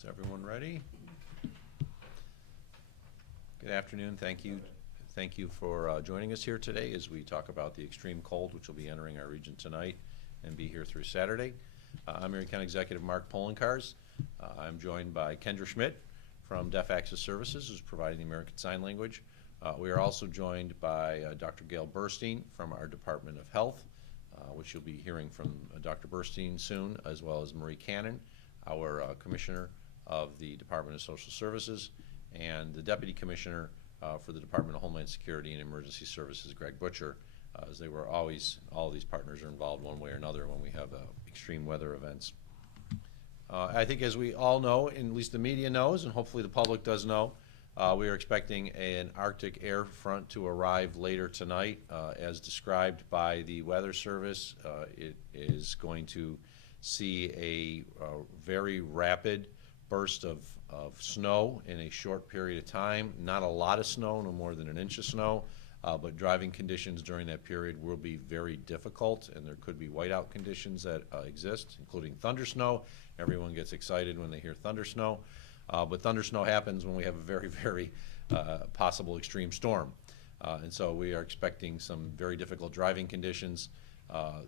Is everyone ready? Good afternoon. Thank you. Thank you for joining us here today as we talk about the extreme cold, which will be entering our region tonight and be here through Saturday. I'm Erie County Executive Mark Polenkars. I'm joined by Kendra Schmidt from Deaf Access Services, who's providing the American Sign Language. We are also joined by Dr. Gail Burstein from our Department of Health, which you'll be hearing from Dr. Burstein soon, as well as Marie Cannon, our Commissioner of the Department of Social Services, and the Deputy Commissioner for the Department of Homeland Security and Emergency Services, Greg Butcher, as they were always, all these partners are involved one way or another when we have extreme weather events. I think as we all know, and at least the media knows, and hopefully the public does know, we are expecting an Arctic air front to arrive later tonight. As described by the Weather Service, it is going to see a very rapid burst of snow in a short period of time. Not a lot of snow, no more than an inch of snow, but driving conditions during that period will be very difficult, and there could be whiteout conditions that exist, including thunder snow. Everyone gets excited when they hear thunder snow, but thunder snow happens when we have a very, very possible extreme storm. And so we are expecting some very difficult driving conditions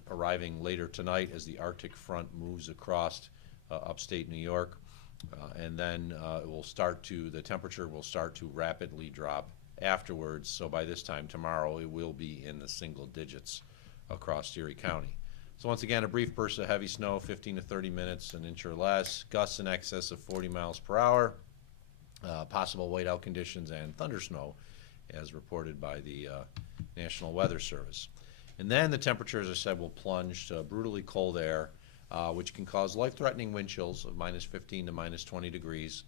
arriving later tonight as the Arctic front moves across upstate New York. And then the temperature will start to rapidly drop afterwards. So by this time tomorrow, it will be in the single digits across Erie County. So once again, a brief burst of heavy snow, 15 to 30 minutes, an inch or less, gusts in excess of 40 miles per hour, possible whiteout conditions, and thunder snow, as reported by the National Weather Service. And then the temperature, as I said, will plunge to brutally cold air, which can cause life-threatening wind chills of minus 15 to minus 20 degrees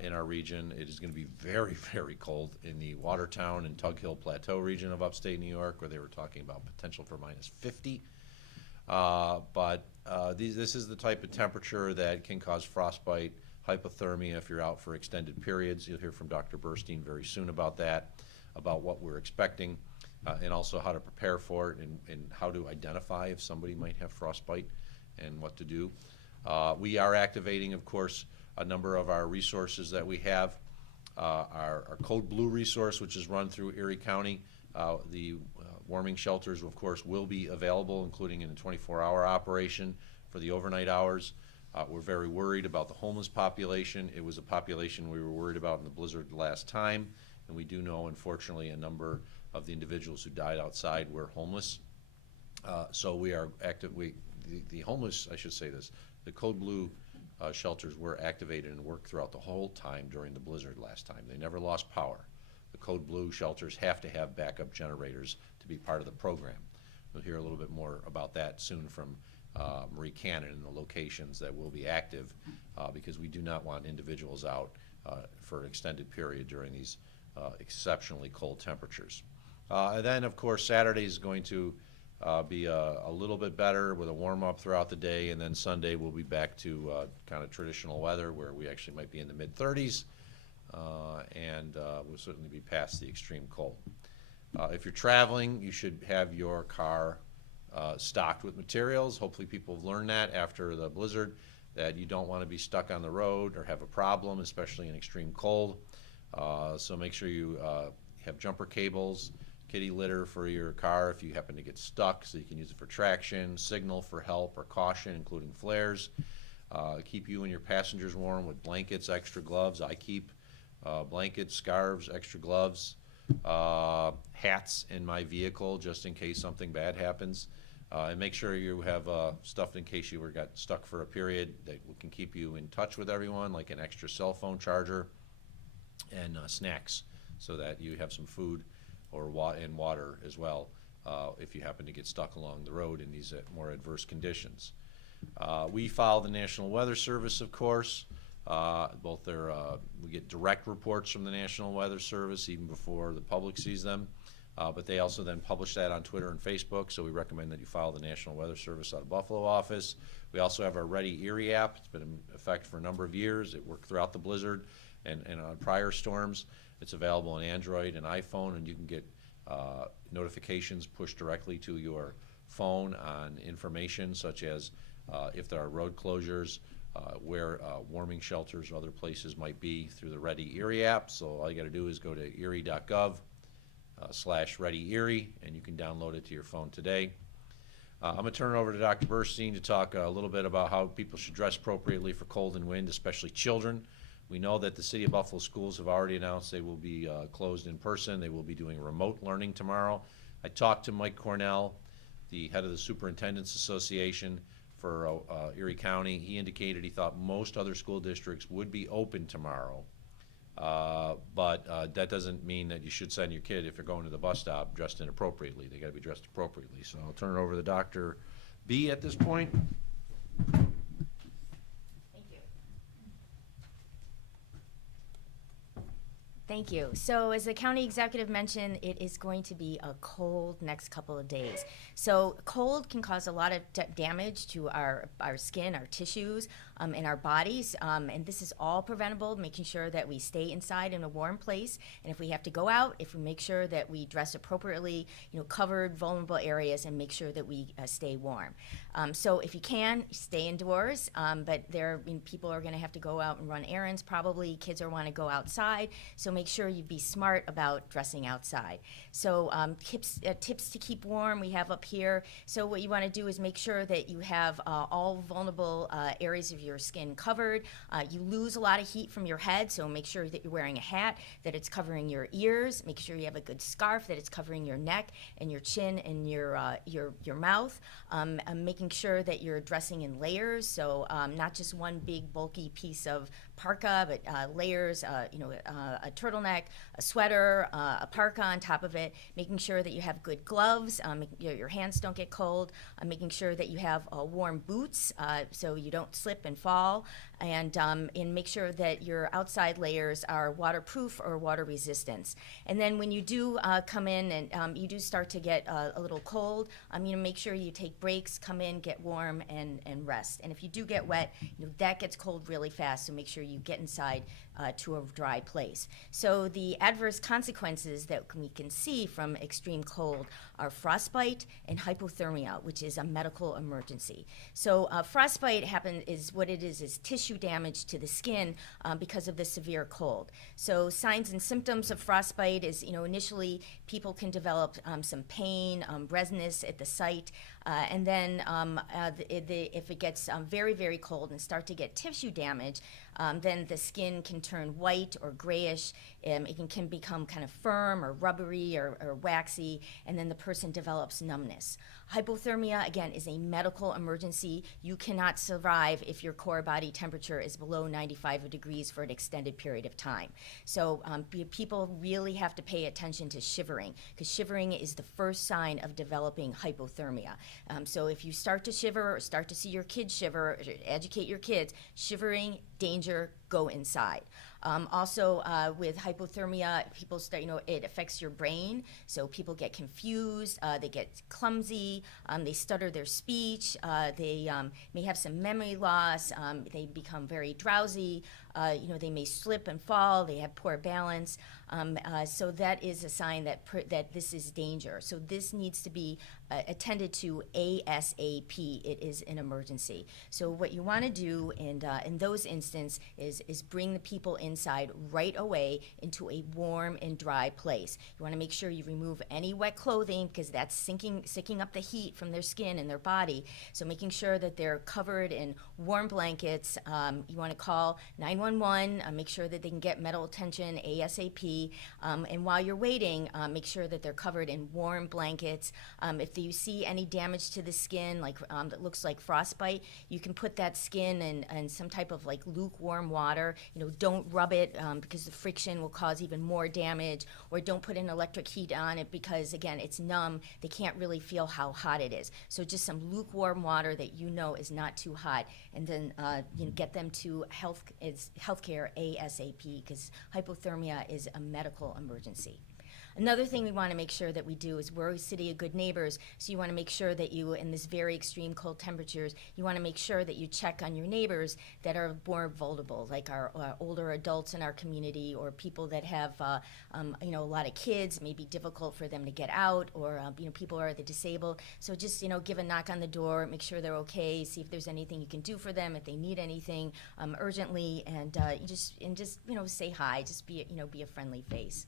in our region. It is going to be very, very cold in the Watertown and Tug Hill Plateau region of upstate New York, where they were talking about potential for minus 50. This is the type of temperature that can cause frostbite, hypothermia if you're out for extended periods. You'll hear from Dr. Burstein very soon about that, about what we're expecting, and also how to prepare for it and how to identify if somebody might have frostbite and what to do. We are activating, of course, a number of our resources that we have. Our Code Blue resource, which is run through Erie County. The warming shelters, of course, will be available, including in a 24-hour operation for the overnight hours. We're very worried about the homeless population. It was a population we were worried about in the blizzard last time, and we do know, unfortunately, a number of the individuals who died outside were homeless. So we are active. The homeless, I should say this, the Code Blue shelters were activated and worked throughout the whole time during the blizzard last time. They never lost power. The Code Blue shelters have to have backup generators to be part of the program. We'll hear a little bit more about that soon from Marie Cannon and the locations that will be active because we do not want individuals out for an extended period during these exceptionally cold temperatures. And then, of course, Saturday is going to be a little bit better with a warm-up throughout the day, and then Sunday we'll be back to kind of traditional weather where we actually might be in the mid-30s, and we'll certainly be past the extreme cold. If you're traveling, you should have your car stocked with materials. Hopefully people have learned that after the blizzard, that you don't want to be stuck on the road or have a problem, especially in extreme cold. So make sure you have jumper cables, kitty litter for your car if you happen to get stuck, so you can use it for traction, signal for help or caution, including flares. Keep you and your passengers warm with blankets, extra gloves. I keep blankets, scarves, extra gloves, hats in my vehicle just in case something bad happens. And make sure you have stuff in case you got stuck for a period that can keep you in touch with everyone, like an extra cell phone charger and snacks, so that you have some food or water as well if you happen to get stuck along the road in these more adverse conditions. We follow the National Weather Service, of course. We get direct reports from the National Weather Service even before the public sees them, but they also then publish that on Twitter and Facebook, so we recommend that you follow the National Weather Service out of Buffalo office. We also have our Ready Erie app. It's been in effect for a number of years. It worked throughout the blizzard and on prior storms. It's available on Android and iPhone, and you can get notifications pushed directly to your phone on information such as if there are road closures where warming shelters or other places might be through the Ready Erie app. So all you got to do is go to erie.gov/Ready Erie, and you can download it to your phone today. I'm going to turn it over to Dr. Burstein to talk a little bit about how people should dress appropriately for cold and wind, especially children. We know that the City of Buffalo schools have already announced they will be closed in person. They will be doing remote learning tomorrow. I talked to Mike Cornell, the head of the Superintendent's Association for Erie County. He indicated he thought most other school districts would be open tomorrow. But that doesn't mean that you should send your kid, if you're going to the bus stop, dressed inappropriately. They got to be dressed appropriately. So I'll turn it over to Dr. B at this point. Thank you. So as the county executive mentioned, it is going to be a cold next couple of days. So cold can cause a lot of damage to our skin, our tissues, and our bodies. And this is all preventable, making sure that we stay inside in a warm place. And if we have to go out, if we make sure that we dress appropriately, covered vulnerable areas, and make sure that we stay warm. So if you can, stay indoors. But people are going to have to go out and run errands probably. Kids want to go outside. So make sure you be smart about dressing outside. So tips to keep warm we have up here. So what you want to do is make sure that you have all vulnerable areas of your skin covered. You lose a lot of heat from your head, so make sure that you're wearing a hat, that it's covering your ears. Make sure you have a good scarf, that it's covering your neck and your chin and your mouth. Making sure that you're dressing in layers, so not just one big bulky piece of parka, but layers, a turtleneck, a sweater, a parka on top of it, making sure that you have good gloves, your hands don't get cold, making sure that you have warm boots so you don't slip and fall, and make sure that your outside layers are waterproof or water resistant. And then when you do come in and you do start to get a little cold, make sure you take breaks, come in, get warm, and rest. And if you do get wet, that gets cold really fast, so make sure you get inside to a dry place. So the adverse consequences that we can see from extreme cold are frostbite and hypothermia, which is a medical emergency. So frostbite is tissue damage to the skin because of the severe cold. So signs and symptoms of frostbite is, initially people can develop some pain, redness at the site, and then if it gets very, very cold and start to get tissue damage, then the skin can turn white or grayish. It can become kind of firm or rubbery or waxy, and then the person develops numbness. Hypothermia, again, is a medical emergency. You cannot survive if your core body temperature is below 95 degrees for an extended period of time. So people really have to pay attention to shivering, because shivering is the first sign of developing hypothermia. So if you start to shiver or start to see your kids shiver, or educate your kids, shivering, danger, go inside. Also, with hypothermia, people start, it affects your brain, so people get confused, they get clumsy, they stutter their speech, they may have some memory loss, they become very drowsy, they may slip and fall, they have poor balance. So that is a sign that this is danger. So this needs to be attended to ASAP. It is an emergency. So what you want to do in those instances is bring the people inside right away into a warm and dry place. You want to make sure you remove any wet clothing, because that's sinking up the heat from their skin and their body. So making sure that they're covered in warm blankets. You want to call 911, make sure that they can get medical attention ASAP. And while you're waiting, make sure that they're covered in warm blankets. If you see any damage to the skin, like that looks like frostbite, you can put that skin in some type of like lukewarm water. Don't rub it because the friction will cause even more damage, or don't put an electric heat on it because, again, it's numb. They can't really feel how hot it is. So just some lukewarm water that is not too hot, and then get them to healthcare ASAP, because hypothermia is a medical emergency. Another thing we want to make sure that we do is we're a city of good neighbors, so you want to make sure that you, in this very extreme cold temperatures, you want to make sure that you check on your neighbors that are more vulnerable, like our older adults in our community, or people that have a lot of kids. It may be difficult for them to get out, or people are the disabled. So just give a knock on the door, make sure they're okay, see if there's anything you can do for them, if they need anything urgently, and just say hi, just be a friendly face.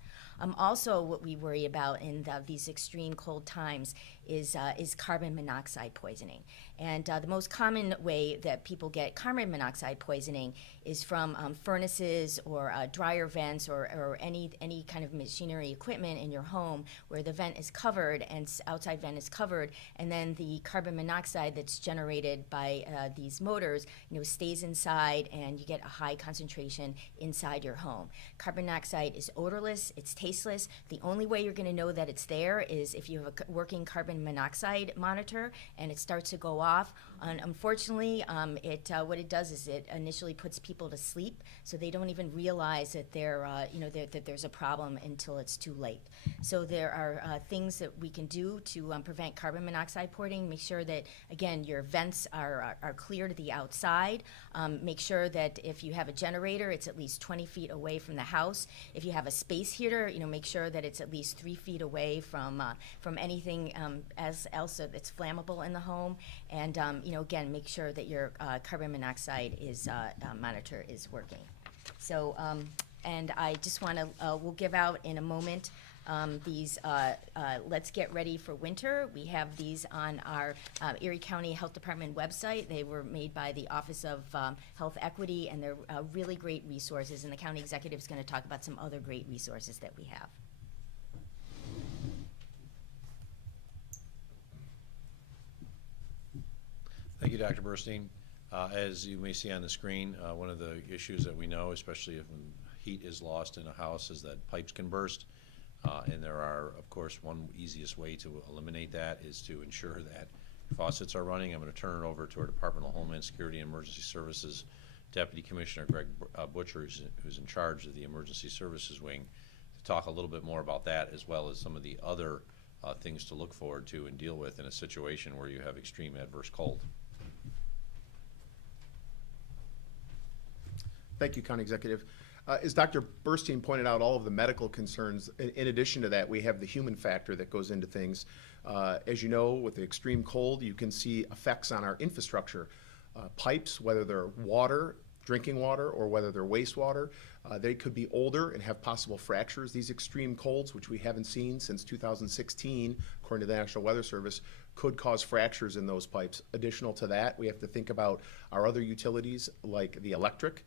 Also, what we worry about in these extreme cold times is carbon monoxide poisoning. And the most common way that people get carbon monoxide poisoning is from furnaces or dryer vents or any kind of machinery equipment in your home where the vent is covered and outside vent is covered, and then the carbon monoxide that's generated by these motors stays inside, and you get a high concentration inside your home. Carbon monoxide is odorless, it's tasteless. The only way you're going to know that it's there is if you have a working carbon monoxide monitor and it starts to go off. Unfortunately, what it does is it initially puts people to sleep, so they don't even realize that that there's a problem until it's too late. So there are things that we can do to prevent carbon monoxide poisoning. Make sure that, again, your vents are clear to the outside. Make sure that if you have a generator, it's at least 20 feet away from the house. If you have a space heater, make sure that it's at least 3 feet away from anything else that's flammable in the home. And again, make sure that your carbon monoxide monitor is working. So, and I just want to, we'll give out in a moment these Let's Get Ready for Winter. We have these on our Erie County Health Department website. They were made by the Office of Health Equity, and they're really great resources, and the county executive is going to talk about some other great resources that we have. Thank you, Dr. Burstein. As you may see on the screen, one of the issues that we know, especially if heat is lost in a house, is that pipes can burst. And there are, of course, one easiest way to eliminate that is to ensure that faucets are running. I'm going to turn it over to our Department of Homeland Security and Emergency Services Deputy Commissioner Greg Butcher, who's in charge of the Emergency Services Wing, to talk a little bit more about that, as well as some of the other things to look forward to and deal with in a situation where you have extreme adverse cold. Thank you, County Executive. As Dr. Burstein pointed out, all of the medical concerns, in addition to that, we have the human factor that goes into things. As you know, with the extreme cold, you can see effects on our infrastructure. Pipes, whether they're water, drinking water, or whether they're wastewater, they could be older and have possible fractures. These extreme colds, which we haven't seen since 2016, according to the National Weather Service, could cause fractures in those pipes. Additional to that, we have to think about our other utilities, like the electric.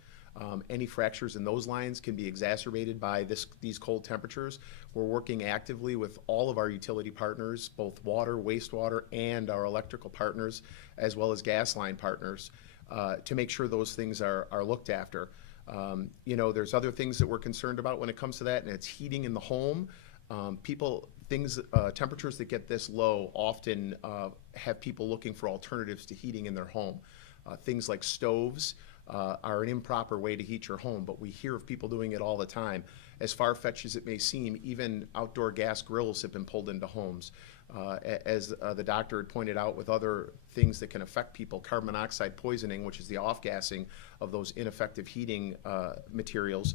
Any fractures in those lines can be exacerbated by these cold temperatures. We're working actively with all of our utility partners, both water, wastewater, and our electrical partners, as well as gas line partners, to make sure those things are looked after. There's other things that we're concerned about when it comes to that, and it's heating in the home. Temperatures that get this low often have people looking for alternatives to heating in their home. Things like stoves are an improper way to heat your home, but we hear of people doing it all the time. As far-fetched as it may seem, even outdoor gas grills have been pulled into homes. As the doctor had pointed out, with other things that can affect people, carbon monoxide poisoning, which is the off-gassing of those ineffective heating materials,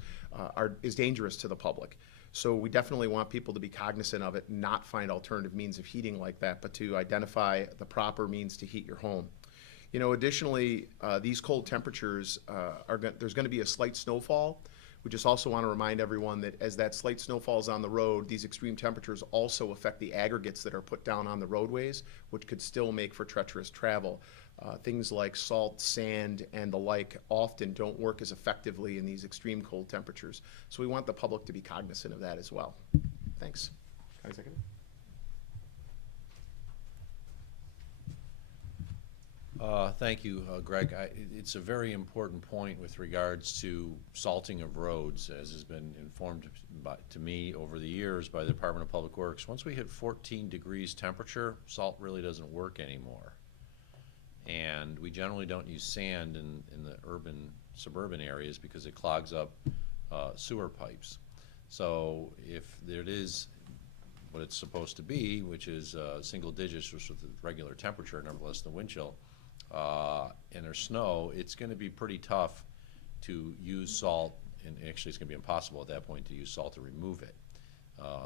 is dangerous to the public. So we definitely want people to be cognizant of it, not find alternative means of heating like that, but to identify the proper means to heat your home. Additionally, these cold temperatures, there's going to be a slight snowfall. We just also want to remind everyone that as that slight snowfall is on the road, these extreme temperatures also affect the aggregates that are put down on the roadways, which could still make for treacherous travel. Things like salt, sand, and the like often don't work as effectively in these extreme cold temperatures. So we want the public to be cognizant of that as well. Thanks. County Executive. Thank you, Greg. It's a very important point with regards to salting of roads, as has been informed to me over the years by the Department of Public Works. Once we hit 14 degrees temperature, salt really doesn't work anymore. And we generally don't use sand in the urban, suburban areas because it clogs up sewer pipes. So if it is what it's supposed to be, which is single digits just with the regular temperature, nevertheless the wind chill, and there's snow, it's going to be pretty tough to use salt, and actually it's going to be impossible at that point to use salt to remove it.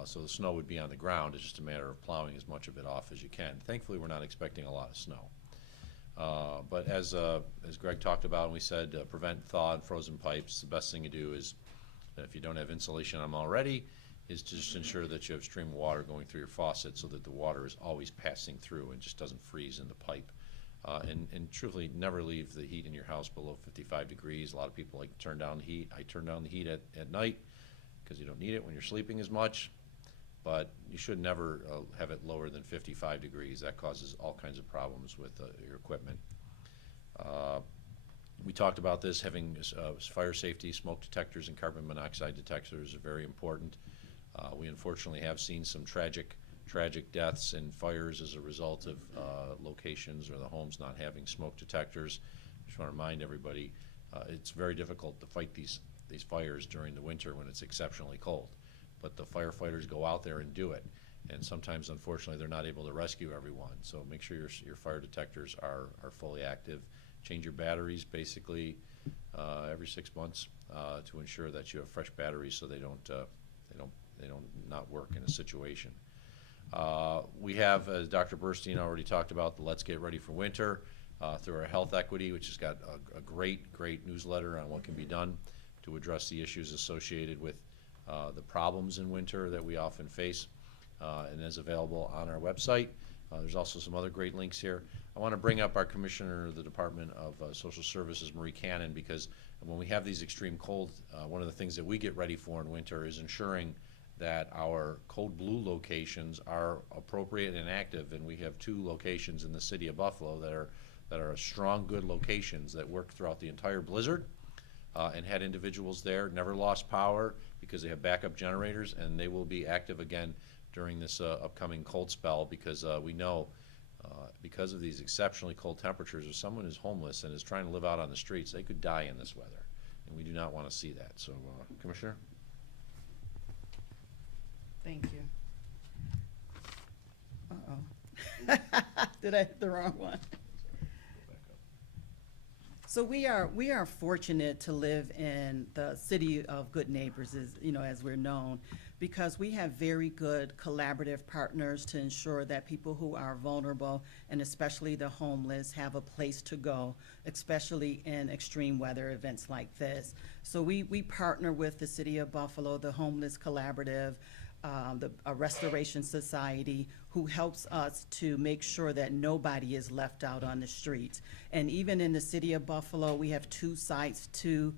So the snow would be on the ground. It's just a matter of plowing as much of it off as you can. Thankfully, we're not expecting a lot of snow. But as Greg talked about, and we said, prevent thaw and frozen pipes. The best thing to do is, if you don't have insulation on them already, is to just ensure that you have stream of water going through your faucet so that the water is always passing through and just doesn't freeze in the pipe. And truthfully, never leave the heat in your house below 55 degrees. A lot of people like to turn down the heat. I turn down the heat at night because you don't need it when you're sleeping as much. But you should never have it lower than 55 degrees. That causes all kinds of problems with your equipment. We talked about this, having fire safety, smoke detectors, and carbon monoxide detectors are very important. We unfortunately have seen some tragic deaths and fires as a result of locations or the homes not having smoke detectors. I just want to remind everybody, it's very difficult to fight these fires during the winter when it's exceptionally cold. But the firefighters go out there and do it. And sometimes, unfortunately, they're not able to rescue everyone. So make sure your fire detectors are fully active. Change your batteries basically every 6 months to ensure that you have fresh batteries so they don't not work in a situation. We have, as Dr. Burstein already talked about, the Let's Get Ready for Winter through our Health Equity, which has got a great newsletter on what can be done to address the issues associated with the problems in winter that we often face, and is available on our website. There's also some other great links here. I want to bring up our Commissioner of the Department of Social Services, Marie Cannon, because when we have these extreme cold, one of the things that we get ready for in winter is ensuring that our code blue locations are appropriate and active, and we have 2 locations in the city of Buffalo that are strong, good locations that worked throughout the entire blizzard and had individuals there, never lost power because they have backup generators, and they will be active again during this upcoming cold spell because we know because of these exceptionally cold temperatures, if someone is homeless and is trying to live out on the streets, they could die in this weather, and we do not want to see that. So, Commissioner? Thank you. Uh-oh. Did I hit the wrong one? So we are fortunate to live in the city of good neighbors, as we're known, because we have very good collaborative partners to ensure that people who are vulnerable, and especially the homeless, have a place to go, especially in extreme weather events like this. So we partner with the City of Buffalo, the Homeless Collaborative, the Restoration Society, who helps us to make sure that nobody is left out on the streets. And even in the city of Buffalo, we have 2 sites, 2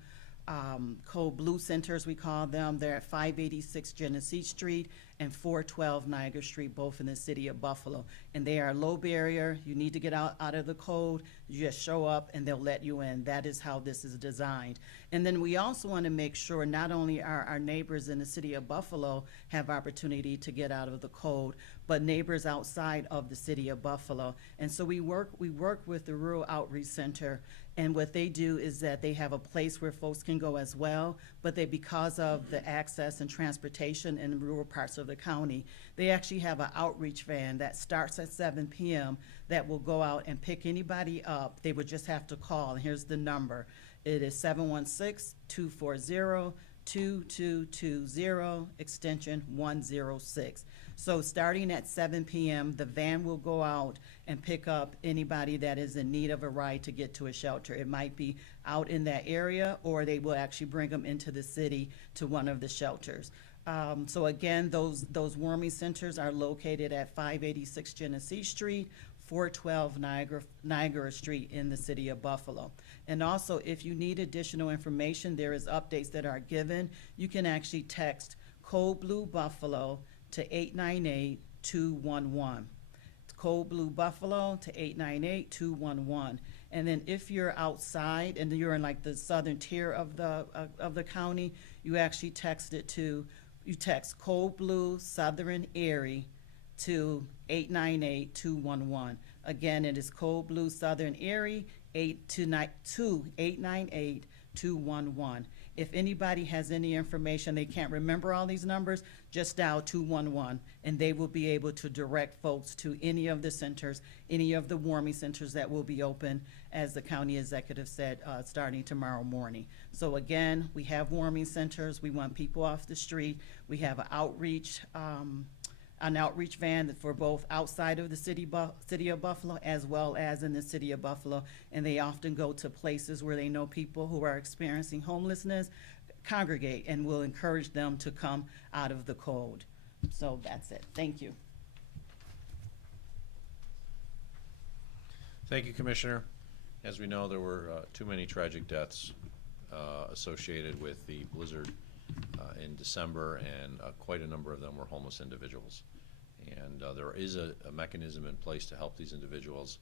Code Blue Centers, we call them. They're at 586 Genesee Street and 412 Niagara Street, both in the city of Buffalo. And they are low barrier. You need to get out of the code. You just show up and they'll let you in. That is how this is designed. And then we also want to make sure not only our neighbors in the city of Buffalo have opportunity to get out of the code, but neighbors outside of the city of Buffalo. And so we work with the Rural Outreach Center, and what they do is that they have a place where folks can go as well, but because of the access and transportation in the rural parts of the county, they actually have an outreach van that starts at 7 p.m. that will go out and pick anybody up. They would just have to call, and here's the number. It is 716-240-2220, extension 106. So starting at 7 p.m., the van will go out and pick up anybody that is in need of a ride to get to a shelter. It might be out in that area, or they will actually bring them into the city to one of the shelters. So again, those warming centers are located at 586 Genesee Street, 412 Niagara Street in the city of Buffalo. And also, if you need additional information, there is updates that are given. You can actually text Code Blue Buffalo to 898-211. Code Blue Buffalo to 898-211. And then if you're outside and you're in like the southern tier of the county, you actually text Code Blue Southern Erie to 898-211. Again, it is Code Blue Southern Erie to 898-211. 211. If anybody has any information, they can't remember all these numbers, just dial 211, and they will be able to direct folks to any of the centers, any of the warming centers that will be open, as the county executive said, starting tomorrow morning. So again, we have warming centers. We want people off the street. We have an outreach van for both outside of the city of Buffalo as well as in the city of Buffalo. And they often go to places where they know people who are experiencing homelessness, congregate, and will encourage them to come out of the cold. So that's it. Thank you. Thank you, Commissioner. As we know, there were too many tragic deaths associated with the blizzard in December, and quite a number of them were homeless individuals. And there is a mechanism in place to help these individuals,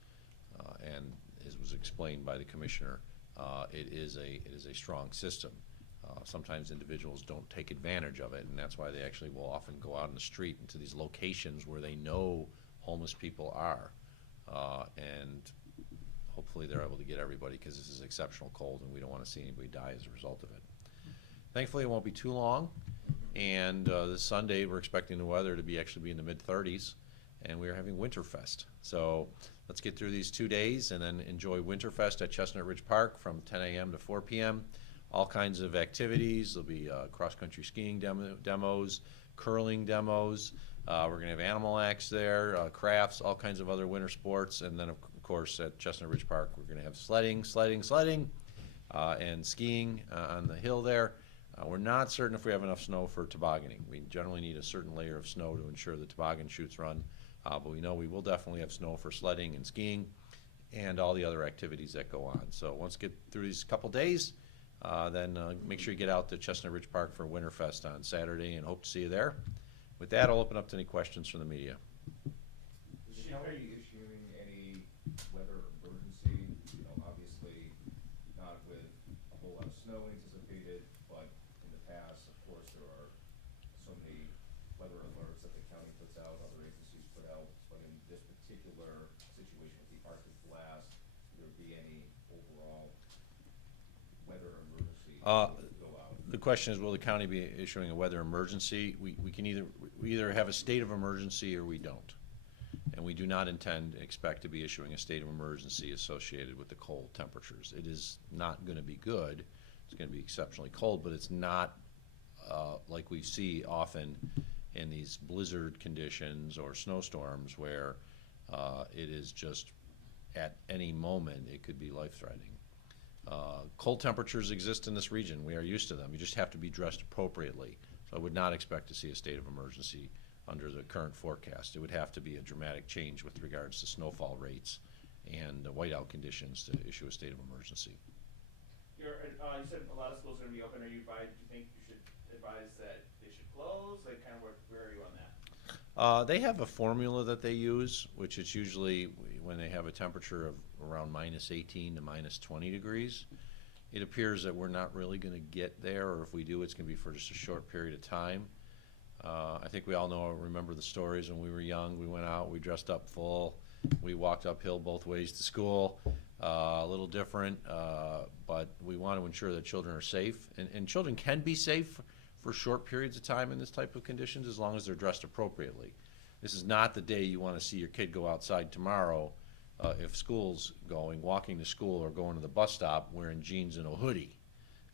and as was explained by the Commissioner, it is a strong system. Sometimes individuals don't take advantage of it, and that's why they actually will often go out in the street into these locations where they know homeless people are, and hopefully they're able to get everybody, because this is exceptional cold and we don't want to see anybody die as a result of it. Thankfully, it won't be too long, and this Sunday we're expecting the weather to actually be in the mid-30s, and we are having Winterfest. So let's get through these 2 days and then enjoy Winterfest at Chestnut Ridge Park from 10 a.m. to 4 p.m. All kinds of activities. There'll be cross-country skiing demos, curling demos. We're going to have animal acts there, crafts, all kinds of other winter sports, and then of course at Chestnut Ridge Park we're going to have sledding, and skiing on the hill there. We're not certain if we have enough snow for tobogganing. We generally need a certain layer of snow to ensure the toboggan chutes run, but we know we will definitely have snow for sledding and skiing and all the other activities that go on. So once we get through these couple days, then make sure you get out to Chestnut Ridge Park for Winterfest on Saturday, and hope to see you there. With that, I'll open up to any questions from the media. Is the county issuing any weather emergency? You know, obviously not with a whole lot of snow anticipated, but in the past, of course, there are so many weather alerts that the county puts out, other agencies put out. But in this particular situation with the Arctic blast, would there be any overall weather emergency go out? The question is, will the county be issuing a weather emergency? We either have a state of emergency or we don't. And we do not expect to be issuing a state of emergency associated with the cold temperatures. It is not going to be good. It's going to be exceptionally cold, but it's not like we see often in these blizzard conditions or snowstorms where it is just at any moment it could be life-threatening. Cold temperatures exist in this region. We are used to them. You just have to be dressed appropriately. So I would not expect to see a state of emergency under the current forecast. It would have to be a dramatic change with regards to snowfall rates and whiteout conditions to issue a state of emergency. You said a lot of schools are going to be open. Do you think you should advise that they should close? Like, kind of where are you on that? They have a formula that they use, which is usually when they have a temperature of around -18 to -20 degrees. It appears that we're not really going to get there, or if we do, it's going to be for just a short period of time. I think we all remember the stories when we were young. We went out, we dressed up full, we walked uphill both ways to school. A little different, but we want to ensure that children are safe, and children can be safe for short periods of time in this type of conditions as long as they're dressed appropriately. This is not the day you want to see your kid go outside tomorrow if school's walking to school or going to the bus stop wearing jeans and a hoodie.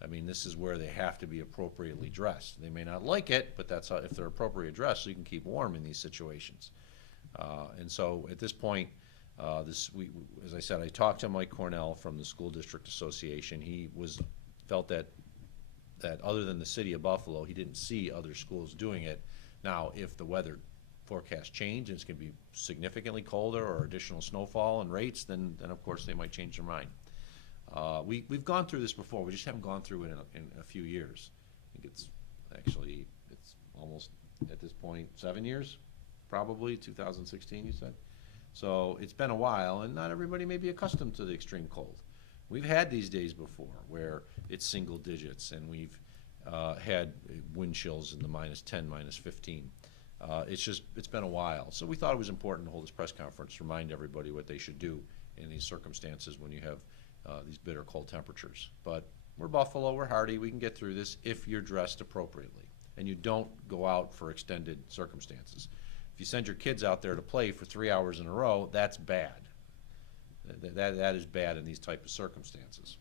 I mean, this is where they have to be appropriately dressed. They may not like it, but that's how, if they're appropriately dressed, so you can keep warm in these situations. And so at this point, as I said, I talked to Mike Cornell from the School District Association. He felt that other than the city of Buffalo, he didn't see other schools doing it. Now, if the weather forecast change and it's going to be significantly colder or additional snowfall and rates, then of course they might change their mind. We've gone through this before. We just haven't gone through it in a few years. I think it's almost at this point 7 years, probably 2016. You said. So it's been a while, and not everybody may be accustomed to the extreme cold. We've had these days before where it's single digits, and we've had wind chills in the -10, -15. It's been a while. So we thought it was important to hold this press conference to remind everybody what they should do in these circumstances when you have these bitter cold temperatures. But we're Buffalo, we're hardy, we can get through this if you're dressed appropriately and you don't go out for extended circumstances. If you send your kids out there to play for 3 hours in a row, that's bad. That is bad in these type of circumstances.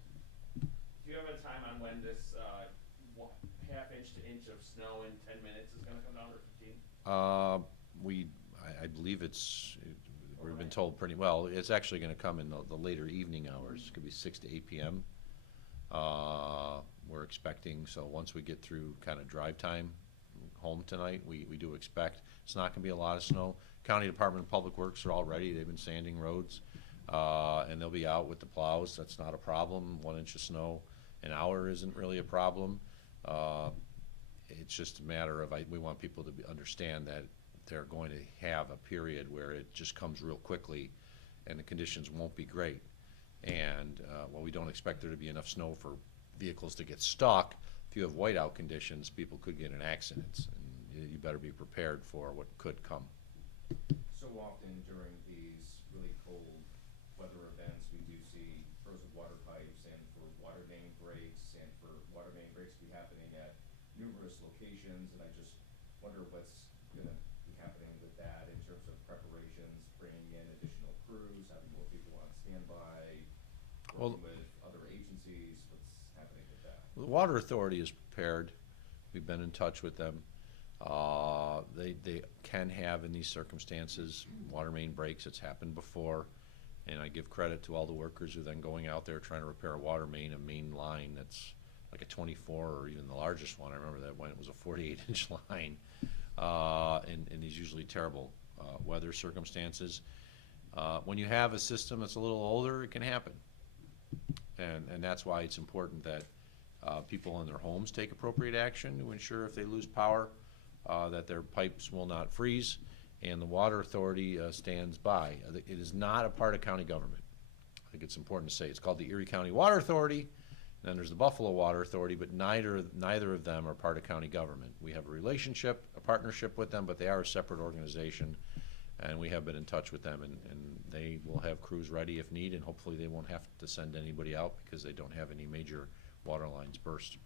Do you have a time on when this, half inch to inch of snow in 10 minutes is gonna come down, or 15? I believe we've been told pretty well, it's actually gonna come in the later evening hours. It could be 6 to 8 p.m. We're expecting, so once we get through kind of drive time home tonight, we do expect it's not gonna be a lot of snow. County Department of Public Works are all ready, they've been sanding roads, and they'll be out with the plows, that's not a problem. 1 inch of snow an hour isn't really a problem. It's just a matter of, we want people to understand that they're going to have a period where it just comes real quickly and the conditions won't be great. And while we don't expect there to be enough snow for vehicles to get stuck, if you have whiteout conditions, people could get in accidents, and you better be prepared for what could come. So often during these really cold weather events, we do see frozen water pipes, and for water main breaks be happening at numerous locations, and I just wonder what's gonna be happening with that in terms of preparations, bringing in additional crews, having more people on standby, working with other agencies, what's happening with that? The Water Authority is prepared. We've been in touch with them. They can have, in these circumstances, water main breaks. It's happened before. And I give credit to all the workers who are then going out there trying to repair a water main, a main line that's like a 24, or even the largest one. I remember that when it was a 48-inch line, in these usually terrible weather circumstances. When you have a system that's a little older, it can happen. And that's why it's important that people in their homes take appropriate action to ensure if they lose power, that their pipes will not freeze, and the Water Authority stands by. It is not a part of county government. I think it's important to say. It's called the Erie County Water Authority, and then there's the Buffalo Water Authority, but neither of them are part of county government. We have a relationship, a partnership with them, but they are a separate organization, and we have been in touch with them, and they will have crews ready if need, and hopefully they won't have to send anybody out because they don't have any major water lines burst.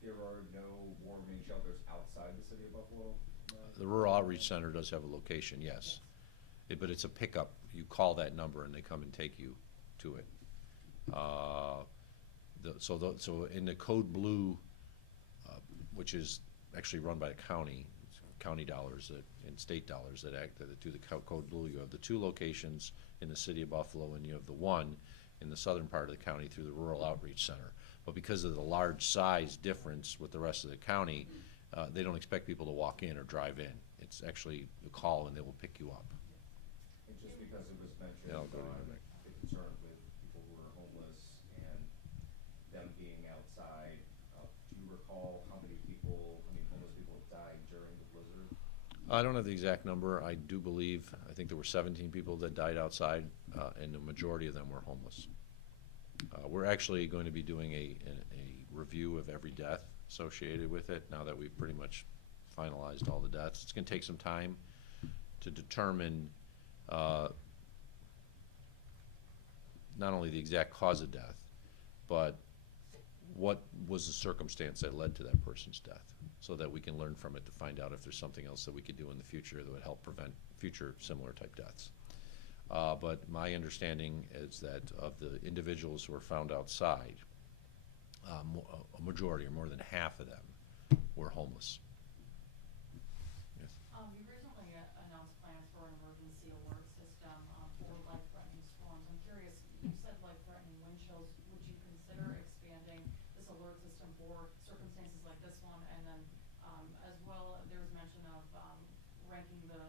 There are no water main shelters outside the city of Buffalo? The Rural Outreach Center does have a location, yes. But it's a pickup. You call that number and they come and take you to it. So in the Code Blue, which is actually run by the county, county dollars and state dollars that do the Code Blue, you have the 2 locations in the city of Buffalo, and you have the 1 in the southern part of the county through the Rural Outreach Center. But because of the large size difference with the rest of the county, they don't expect people to walk in or drive in. It's actually a call and they will pick you up. And just because it was mentioned, Yeah, I'll go to you, Nick. the concern with people who are homeless and them being outside, do you recall how many homeless people have died during the blizzard? I don't have the exact number. I do believe, I think there were 17 people that died outside, and the majority of them were homeless. We're actually going to be doing a review of every death associated with it now that we've pretty much finalized all the deaths. It's going to take some time to determine not only the exact cause of death, but what was the circumstance that led to that person's death, so that we can learn from it to find out if there's something else that we could do in the future that would help prevent future similar type deaths. But my understanding is that of the individuals who were found outside, a majority, or more than half of them, were homeless. Yes. You recently announced plans for an emergency alert system for life-threatening storms. I'm curious, you said life-threatening wind chills. Would you consider expanding this alert system for circumstances like this one? And then as well, there was mention of ranking the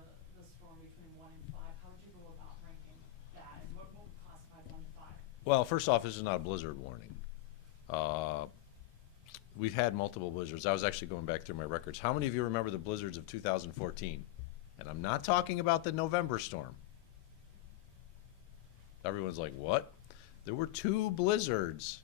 storm between 1 and 5. How would you go about ranking that, and what would classify 1 to 5? Well, first off, this is not a blizzard warning. We've had multiple blizzards. I was actually going back through my records. How many of you remember the blizzards of 2014? And I'm not talking about the November storm. Everyone's like, what? There were 2 blizzards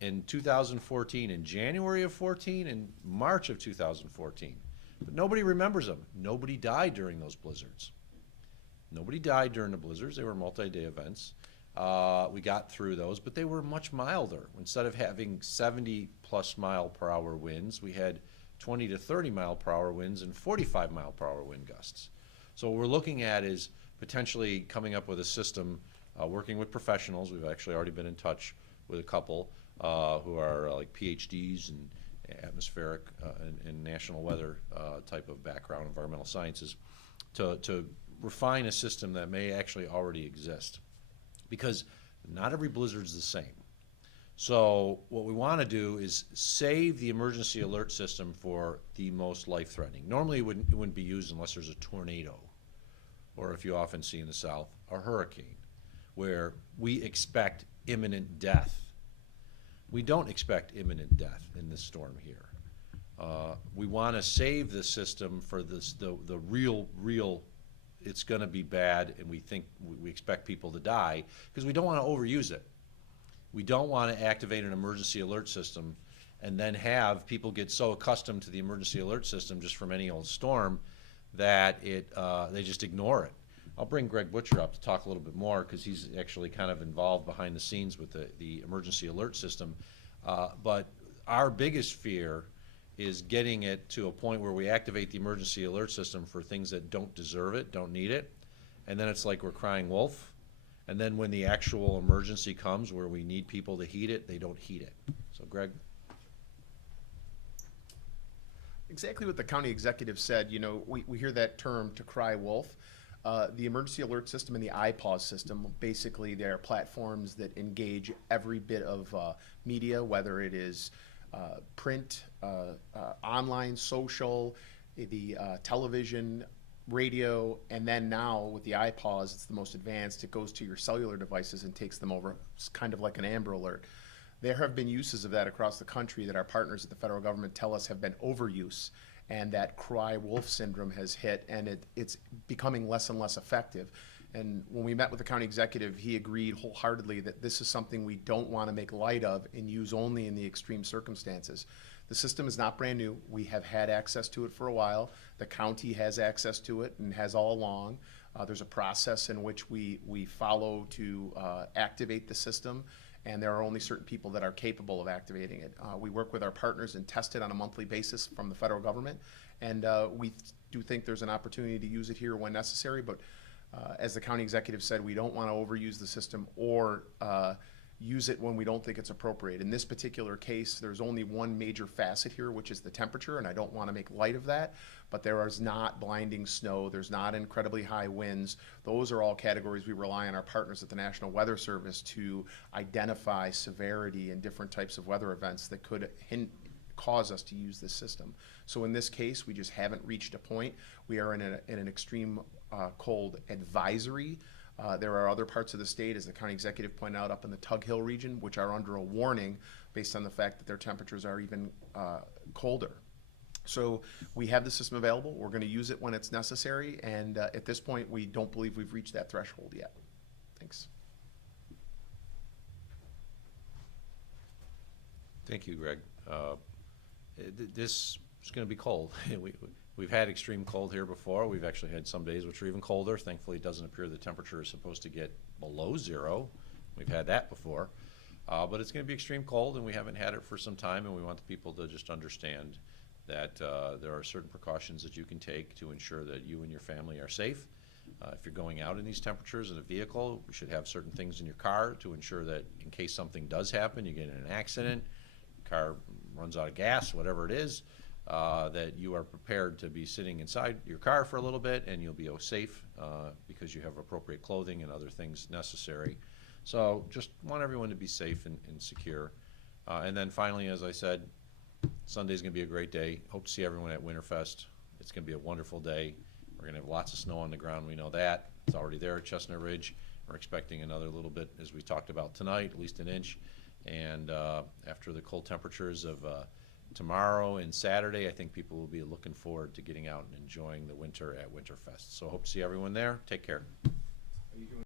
in 2014, in January of 14 and March of 2014. But nobody remembers them. Nobody died during those blizzards. Nobody died during the blizzards. They were multi-day events. We got through those, but they were much milder. Instead of having 70+ mile per hour winds, we had 20 to 30 mile per hour winds and 45 mile per hour wind gusts. So what we're looking at is potentially coming up with a system, working with professionals. We've actually already been in touch with a couple who are like PhDs in atmospheric and national weather type of background, environmental sciences, to refine a system that may actually already exist. Because not every blizzard's the same. So what we want to do is save the emergency alert system for the most life-threatening. Normally it wouldn't be used unless there's a tornado, or if you often see in the South, a hurricane, where we expect imminent death. We don't expect imminent death in this storm here. We want to save the system for this, the real, it's going to be bad, and we expect people to die, because we don't want to overuse it. We don't want to activate an emergency alert system and then have people get so accustomed to the emergency alert system just from any old storm that they just ignore it. I'll bring Greg Butcher up to talk a little bit more, because he's actually kind of involved behind the scenes with the emergency alert system. But our biggest fear is getting it to a point where we activate the emergency alert system for things that don't deserve it, don't need it, and then it's like we're crying wolf. And then when the actual emergency comes where we need people to heat it, they don't heat it. So Greg? Exactly what the county executive said. You know, we hear that term, to cry wolf. The emergency alert system and the iPause system, basically they're platforms that engage every bit of media, whether it is print, online, social, the television, radio, and then now with the iPause, it's the most advanced. It goes to your cellular devices and takes them over. It's kind of like an Amber Alert. There have been uses of that across the country that our partners at the federal government tell us have been overuse, and that cry wolf syndrome has hit, and it's becoming less and less effective. And when we met with the county executive, he agreed wholeheartedly that this is something we don't want to make light of and use only in the extreme circumstances. The system is not brand new. We have had access to it for a while. The county has access to it and has all along. There's a process in which we follow to activate the system, and there are only certain people that are capable of activating it. We work with our partners and test it on a monthly basis from the federal government, and we do think there's an opportunity to use it here when necessary, but as the county executive said, we don't want to overuse the system or use it when we don't think it's appropriate. In this particular case, there's only one major facet here, which is the temperature, and I don't want to make light of that, but there is not blinding snow, there's not incredibly high winds. Those are all categories we rely on our partners at the National Weather Service to identify severity and different types of weather events that could cause us to use this system. So in this case, we just haven't reached a point. We are in an extreme cold advisory. There are other parts of the state, as the county executive pointed out, up in the Tug Hill region, which are under a warning based on the fact that their temperatures are even colder. So we have the system available. We're going to use it when it's necessary, and at this point, we don't believe we've reached that threshold yet. Thanks. Thank you, Greg. This is going to be cold. We've had extreme cold here before. We've actually had some days which are even colder. Thankfully, it doesn't appear the temperature is supposed to get below 0. We've had that before. But it's going to be extreme cold, and we haven't had it for some time, and we want the people to just understand that there are certain precautions that you can take to ensure that you and your family are safe. If you're going out in these temperatures in a vehicle, you should have certain things in your car to ensure that in case something does happen, you get in an accident, car runs out of gas, whatever it is, that you are prepared to be sitting inside your car for a little bit, and you'll be safe because you have appropriate clothing and other things necessary. So just want everyone to be safe and secure. And then finally, as I said, Sunday's going to be a great day. Hope to see everyone at Winterfest. It's going to be a wonderful day. We're going to have lots of snow on the ground. We know that. It's already there at Chestnut Ridge. We're expecting another little bit, as we talked about tonight, at least an inch. And after the cold temperatures of tomorrow and Saturday, I think people will be looking forward to getting out and enjoying the winter at Winterfest. So hope to see everyone there. Take care.